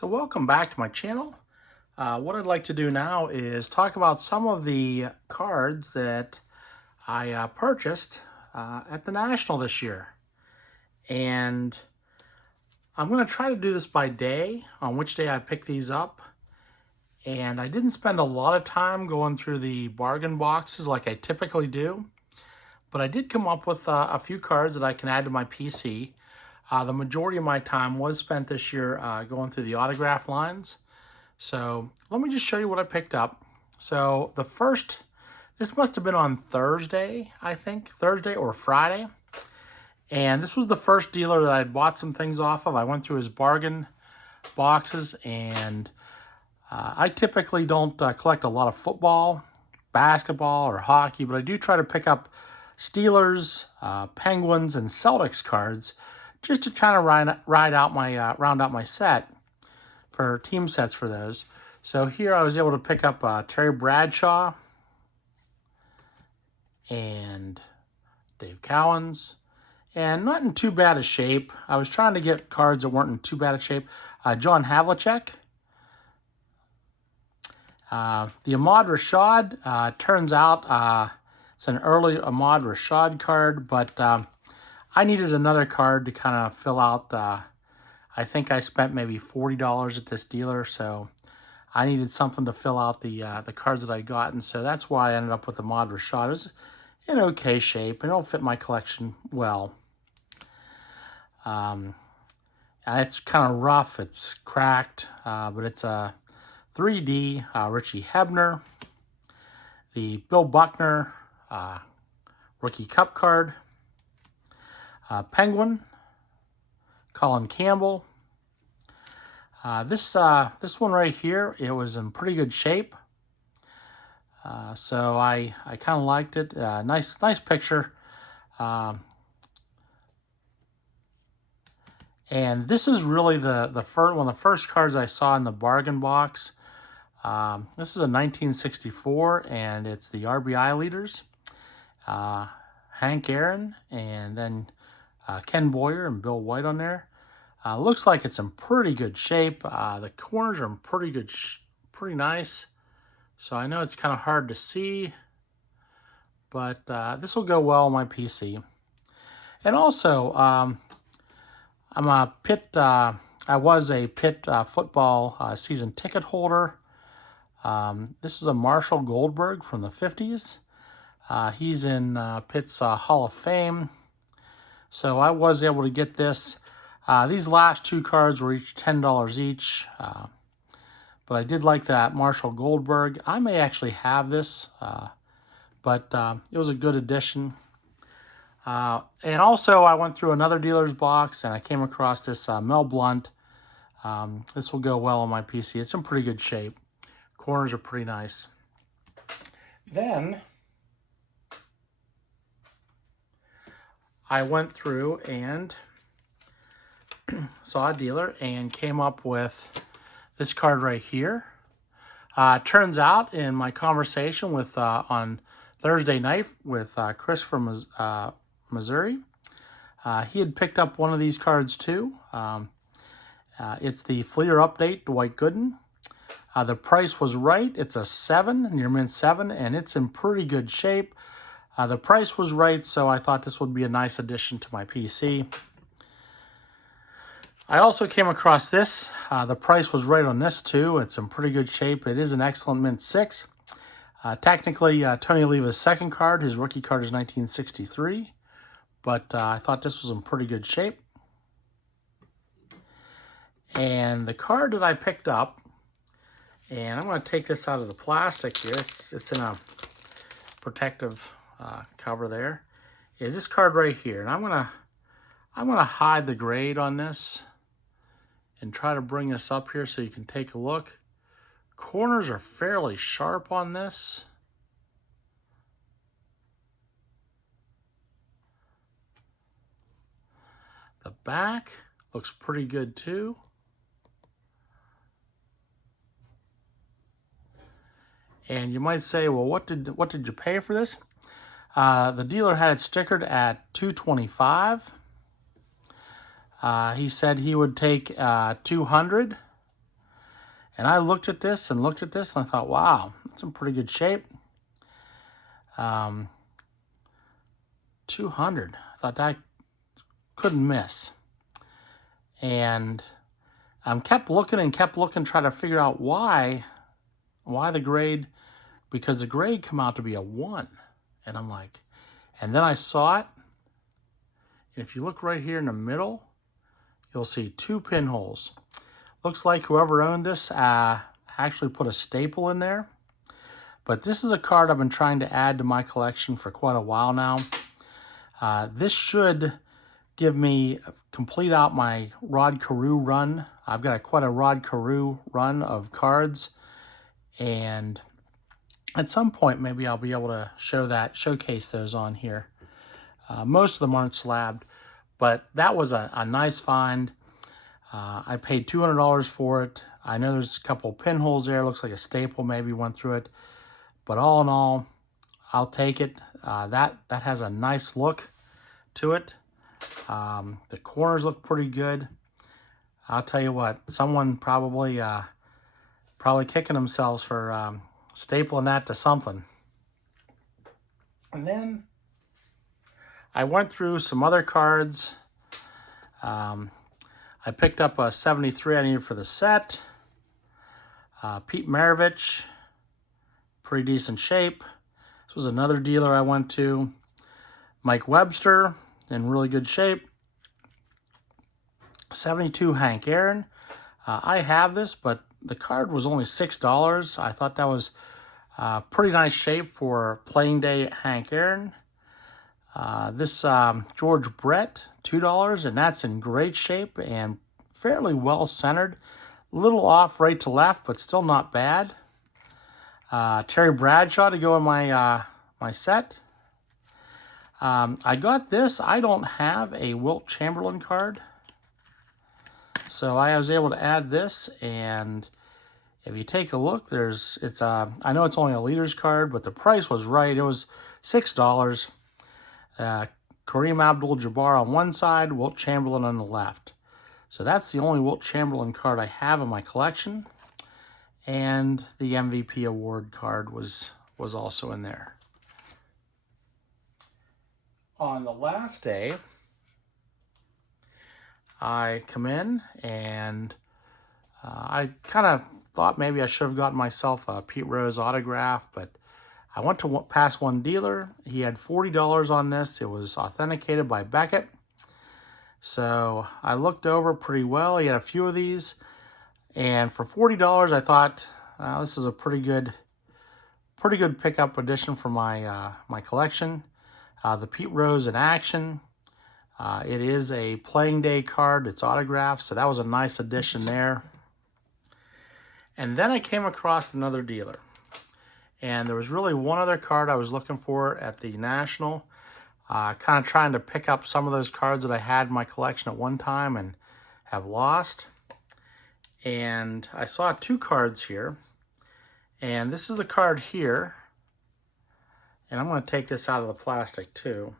So welcome back to my channel. What I'd like to do now is talk about some of the cards that I purchased at the National this year. And I'm going to try to do this by day, on which day I pick these up. And I didn't spend a lot of time going through the bargain boxes like I typically do. But I did come up with a few cards that I can add to my PC. The majority of my time was spent this year going through the autograph lines. So let me just show you what I picked up. So this must have been on Thursday, I think, Thursday or Friday. And this was the first dealer that I bought some things off of. I went through his bargain boxes, and I typically don't collect a lot of football, basketball, or hockey, but I do try to pick up Steelers, Penguins, and Celtics cards just to try to round out my set for team sets for those. So here I was able to pick up Terry Bradshaw and Dave Cowens, and not in too bad a shape. I was trying to get cards that weren't in too bad a shape. John Havlicek. The Ahmad Rashad, turns out it's an early Ahmad Rashad card, but I needed another card to kind of fill out. I think I spent maybe $40 at this dealer, so I needed something to fill out the cards that I'd gotten. So that's why I ended up with Ahmad Rashad. It was in okay shape, and it'll fit my collection well. It's kind of rough, it's cracked, but it's a 3D Richie Hebner, the Bill Buckner Rookie Cup card, Penguin, Colin Campbell. This one right here, it was in pretty good shape. So I kind of liked it. Nice picture. And this is really one of the first cards I saw in the bargain box. This is a 1964, and it's the RBI leaders. Hank Aaron, and then Ken Boyer and Bill White on there. Looks like it's in pretty good shape. The corners are in pretty nice. So I know it's kind of hard to see, but this will go well on my PC. And also, I was a Pitt football season ticket holder. This is a Marshall Goldberg from the 50s. He's in Pitt's Hall of Fame. So I was able to get this. These last two cards were each $10 each. But I did like that Marshall Goldberg. I may actually have this, but it was a good addition. And also I went through another dealer's box, and I came across this Mel Blount. This will go well on my PC. It's in pretty good shape. Corners are pretty nice. Then I went through and saw a dealer and came up with this card right here. Turns out in my conversation with on Thursday night with Chris from Missouri, he had picked up one of these cards too. It's the Fleer Update Dwight Gooden. The price was right. It's a 7, near mint 7, and it's in pretty good shape. The price was right, so I thought this would be a nice addition to my PC. I also came across this. The price was right on this too. It's in pretty good shape. It is an excellent mint 6. Technically, Tony Oliva's second card, his rookie card is 1963, but I thought this was in pretty good shape. And the card that I picked up, and I'm going to take this out of the plastic here. It's in a protective cover there. Is this card right here, and I'm gonna hide the grade on this and try to bring this up here so you can take a look. Corners are fairly sharp on this. The back looks pretty good too. And you might say, well, what did you pay for this? The dealer had it stickered at $225. He said he would take $200. And I looked at this and looked at this, and I thought, wow, that's in pretty good shape. 200. I thought that couldn't miss. And kept looking, trying to figure out why the grade, because the grade come out to be a 1. And I'm like, and then I saw it. And if you look right here in the middle, you'll see 2 pinholes. Looks like whoever owned this actually put a staple in there. But this is a card I've been trying to add to my collection for quite a while now. This should give me, complete out my Rod Carew run. I've got quite a Rod Carew run of cards. And at some point, maybe I'll be able to showcase those on here. Most of them aren't slabbed, but that was a nice find. I paid $200 for it. I know there's a couple pinholes there. Looks like a staple maybe went through it. But all in all, I'll take it. That has a nice look to it. The corners look pretty good. I'll tell you what, someone probably kicking themselves for stapling that to something. And then I went through some other cards. I picked up a 73 I needed for the set. Pete Maravich, pretty decent shape. This was another dealer I went to. Mike Webster, in really good shape. 72 Hank Aaron. I have this, but the card was only $6. I thought that was pretty nice shape for playing day Hank Aaron. This George Brett, $2, and that's in great shape and fairly well centered. A little off right to left, but still not bad. Terry Bradshaw to go in my my set. I got this. I don't have a Wilt Chamberlain card, so I was able to add this. And if you take a look, I know it's only a leader's card, but the price was right. It was $6. Kareem Abdul-Jabbar on one side, Wilt Chamberlain on the left. So that's the only Wilt Chamberlain card I have in my collection. And the MVP award card was also in there. On the last day, I come in and I kind of thought maybe I should have gotten myself a Pete Rose autograph, but I went to past one dealer. He had $40 on this. It was authenticated by Beckett. So I looked over pretty well. He had a few of these. And for $40, I thought this is a pretty good pickup addition for my my collection. The Pete Rose in action. It is a playing day card. It's autographed, so that was a nice addition there. And then I came across another dealer. And there was really one other card I was looking for at the National. Kind of trying to pick up some of those cards that I had in my collection at one time and have lost. And I saw 2 cards here. And this is the card here. And I'm going to take this out of the plastic too.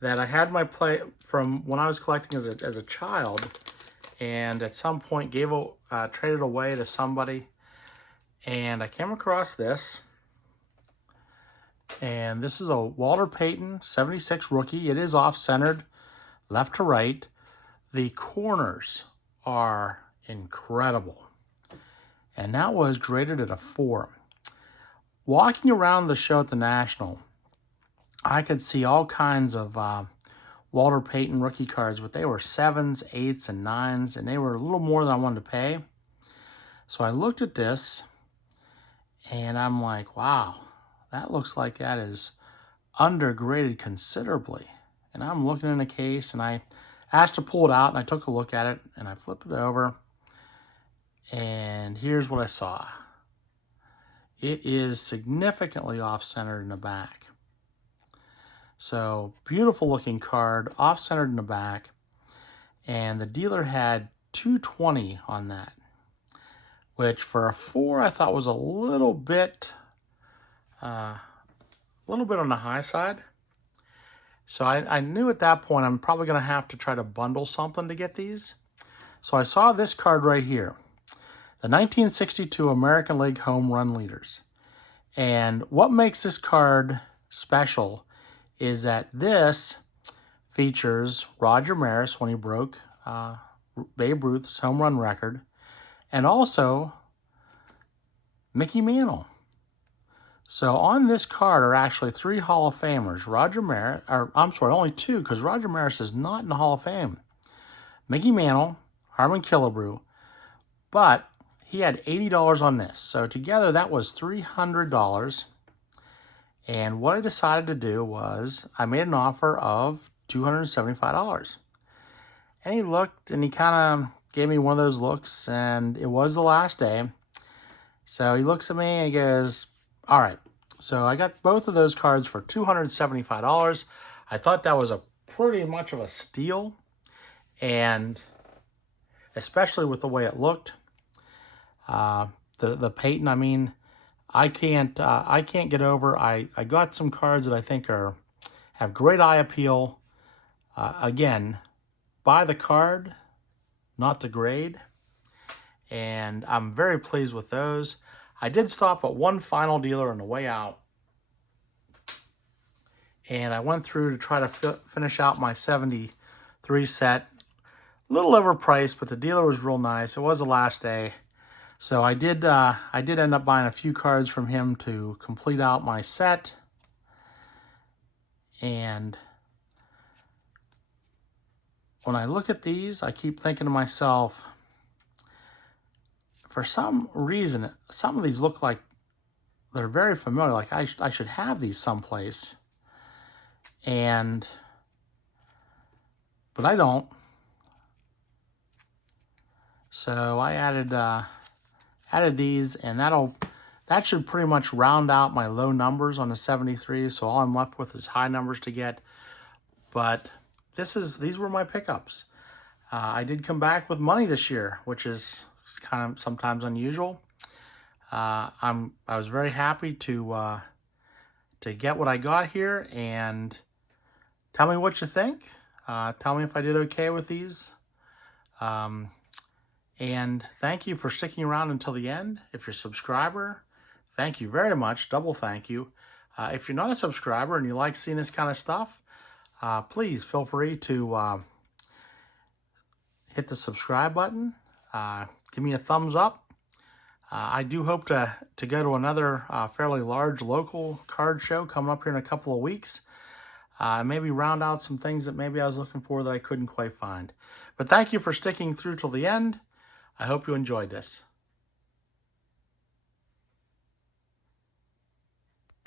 That I had my play from when I was collecting as a child. And at some point traded away to somebody. And I came across this. And this is a Walter Payton 76 rookie. It is off-centered, left to right. The corners are incredible. And that was graded at a 4. Walking around the show at the National, I could see all kinds of Walter Payton rookie cards, but they were 7s, 8s, and 9s, and they were a little more than I wanted to pay. So I looked at this, and I'm like, wow, that looks like that is undergraded considerably. And I'm looking in the case, and I asked to pull it out, and I took a look at it, and I flipped it over, and here's what I saw. It is significantly off-centered in the back. So, beautiful looking card, off-centered in the back, and the dealer had 220 on that, which for a 4 I thought was a little bit on the high side. So I knew at that point I'm probably going to have to try to bundle something to get these. So I saw this card right here. the 1962 American League Home Run Leaders. And what makes this card special is that this features Roger Maris when he broke Babe Ruth's home run record, and also Mickey Mantle. So on this card are actually 3 Hall of Famers. Roger Maris, or I'm sorry, only 2, because Roger Maris is not in the Hall of Fame. Mickey Mantle, Harmon Killebrew, but he had $80 on this. So together that was $300. And what I decided to do was I made an offer of $275. And he looked and he kind of gave me one of those looks, and it was the last day. So he looks at me and he goes, all right. So I got both of those cards for $275. I thought that was a pretty much of a steal, and especially with the way it looked. The Peyton, I mean, I can't get over. I got some cards that I think have great eye appeal. Again, buy the card, not the grade. And I'm very pleased with those. I did stop at one final dealer on the way out, and I went through to try to finish out my 73 set. A little overpriced, but the dealer was real nice. It was the last day. So I did end up buying a few cards from him to complete out my set. And when I look at these, I keep thinking to myself, for some reason, some of these look like they're very familiar. Like I should have these someplace. But I don't. So I added these, and that should pretty much round out my low numbers on the 73. So all I'm left with is high numbers to get. But these were my pickups. I did come back with money this year, which is kind of sometimes unusual. I was very happy to get what I got here, and tell me what you think. Tell me if I did okay with these. And thank you for sticking around until the end. If you're a subscriber, thank you very much. Double thank you. If you're not a subscriber and you like seeing this kind of stuff, please feel free to hit the subscribe button. Give me a thumbs up. I do hope to go to another fairly large local card show coming up here in a couple of weeks. Maybe round out some things that maybe I was looking for that I couldn't quite find. But thank you for sticking through till the end. I hope you enjoyed this.